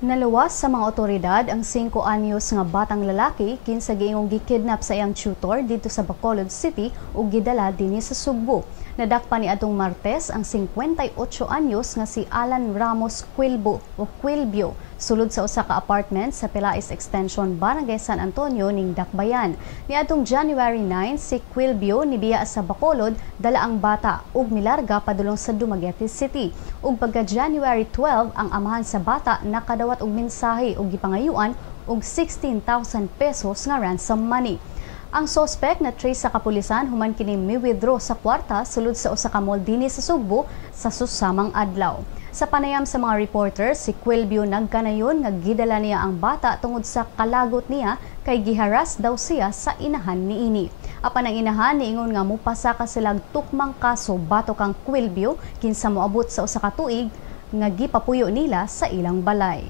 Naluwas sa mga otoridad ang 5 anyos nga batang lalaki kinsa giingong gikidnap sa iyang tutor dito sa Bacolod City ug gidala dinhi sa Sugbo. Nadakpa ni adtong Martes ang 58 anyos nga si Alan Ramos Quilbio sulod sa usa ka apartment sa Pilais Extension, Barangay San Antonio ning Dakbayan. Niadtong January 9, si Quilbio nibiya sa Bacolod dala ang bata ug milarga padulong sa Dumaguete City. Ug pagka January 12, ang amahan sa bata nakadawat og mensahe ug gipangayuan og 16,000 pesos nga ransom money. Ang suspect na trace sa kapulisan human kini mi-withdraw sa kwarta sulod sa usa ka mall dinhi sa Sugbo sa susamang adlaw. Sa panayam sa mga reporter, si Quilbio nagkanayon nga gidala niya ang bata tungod sa kalagot niya kay giharas daw siya sa inahan niini. Apan ang inahan niingon nga mupasa ka silang tukmang kaso batok kang Quilbio kinsa moabot sa usa ka tuig nga gipapuyo nila sa ilang balay.